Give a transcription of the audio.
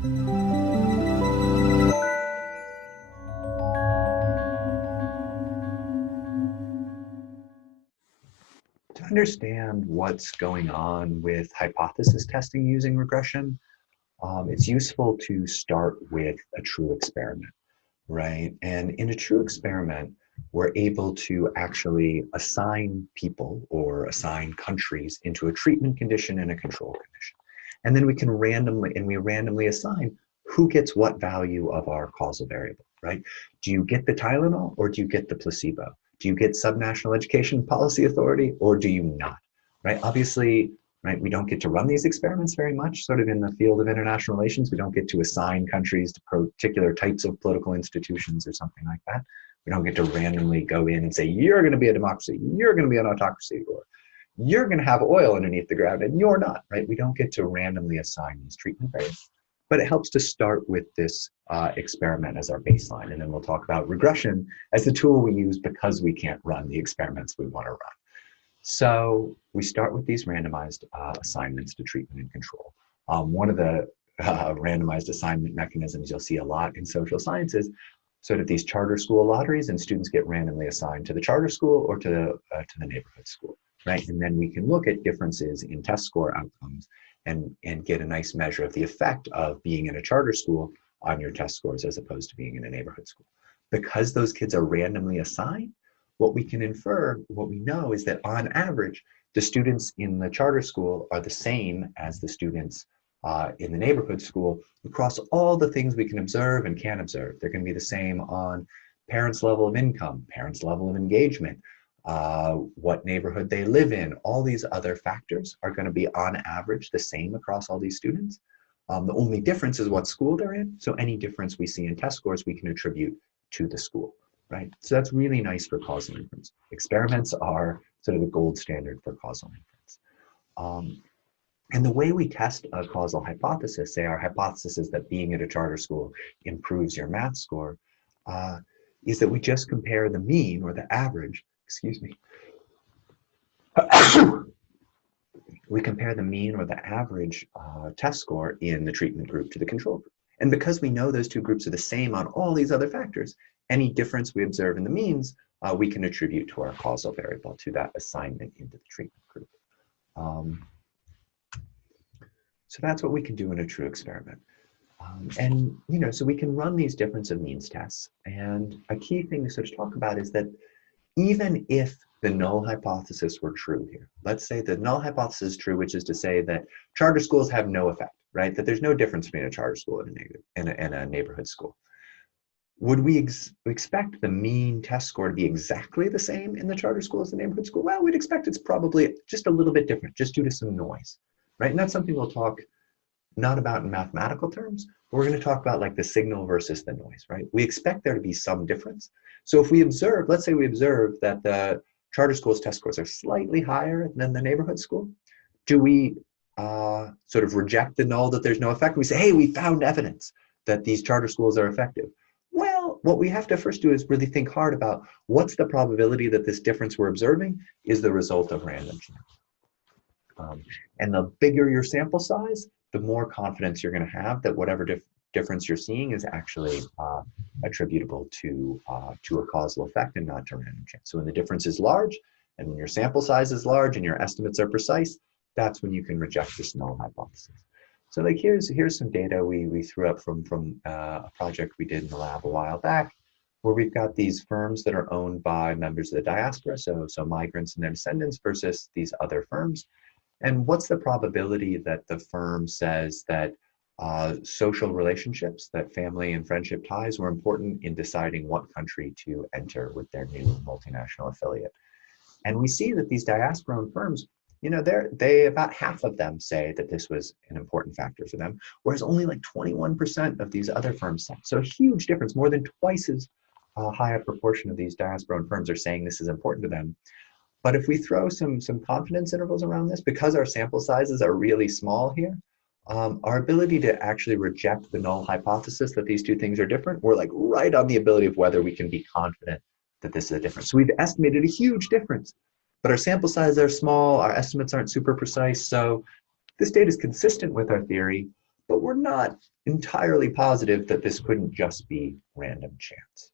To understand what's going on with hypothesis testing using regression, it's useful to start with a true experiment, right? And in a true experiment, we're able to actually assign people or assign countries into a treatment condition and a control condition. And then we can randomly assign who gets what value of our causal variable, right? Do you get the Tylenol or do you get the placebo? Do you get subnational education policy authority or do you not, right? Obviously, right, we don't get to run these experiments very much, sort of in the field of international relations. We don't get to assign countries to particular types of political institutions or something like that. We don't get to randomly go in and say, you're going to be a democracy, you're going to be an autocracy, or you're going to have oil underneath the ground and you're not, right? We don't get to randomly assign these treatment variables. But it helps to start with this experiment as our baseline. And then we'll talk about regression as the tool we use because we can't run the experiments we want to run. So we start with these randomized assignments to treatment and control. One of the randomized assignment mechanisms you'll see a lot in social sciences, sort of these charter school lotteries, and students get randomly assigned to the charter school or to the neighborhood school, right? And then we can look at differences in test score outcomes and get a nice measure of the effect of being in a charter school on your test scores as opposed to being in a neighborhood school. Because those kids are randomly assigned, what we can infer, what we know is that on average, the students in the charter school are the same as the students in the neighborhood school across all the things we can observe and can't observe. They're going to be the same on parents' level of income, parents' level of engagement, what neighborhood they live in. All these other factors are going to be on average the same across all these students. The only difference is what school they're in. So any difference we see in test scores, we can attribute to the school, right? So that's really nice for causal inference. Experiments are sort of the gold standard for causal inference. And the way we test a causal hypothesis, say our hypothesis is that being at a charter school improves your math score, is that we just compare the mean or the average, excuse me. We compare the mean or the average test score in the treatment group to the control group. And because we know those two groups are the same on all these other factors, any difference we observe in the means, we can attribute to our causal variable, to that assignment into the treatment group. So that's what we can do in a true experiment. And, you know, so we can run these difference of means tests. And a key thing to sort of talk about is that even if the null hypothesis were true here, let's say the null hypothesis is true, which is to say that charter schools have no effect, right? That there's no difference between a charter school and a neighborhood school. Would we expect the mean test score to be exactly the same in the charter school as the neighborhood school? Well, we'd expect it's probably just a little bit different, just due to some noise, right? And that's something we'll talk not about in mathematical terms, but we're going to talk about like the signal versus the noise, right? We expect there to be some difference. So if we observe, let's say we observe that the charter school's test scores are slightly higher than the neighborhood school, do we sort of reject the null that there's no effect? We say, hey, we found evidence that these charter schools are effective. Well, what we have to first do is really think hard about what's the probability that this difference we're observing is the result of random chance. And the bigger your sample size, the more confidence you're going to have that whatever difference you're seeing is actually attributable to a causal effect and not to random chance. So when the difference is large and when your sample size is large and your estimates are precise, that's when you can reject this null hypothesis. So like here's some data we threw up from a project we did in the lab a while back, where we've got these firms that are owned by members of the diaspora, so migrants and their descendants versus these other firms. And what's the probability that the firm says that social relationships, that family and friendship ties were important in deciding what country to enter with their new multinational affiliate? And we see that these diaspora-owned firms, you know, they about half of them say that this was an important factor for them, whereas only like 21% of these other firms say. So a huge difference, more than twice as high a proportion of these diaspora-owned firms are saying this is important to them. But if we throw some confidence intervals around this, because our sample sizes are really small here, our ability to actually reject the null hypothesis that these two things are different, we're like right on the ability of whether we can be confident that this is a difference. So we've estimated a huge difference, but our sample sizes are small, our estimates aren't super precise. So this data is consistent with our theory, but we're not entirely positive that this couldn't just be random chance.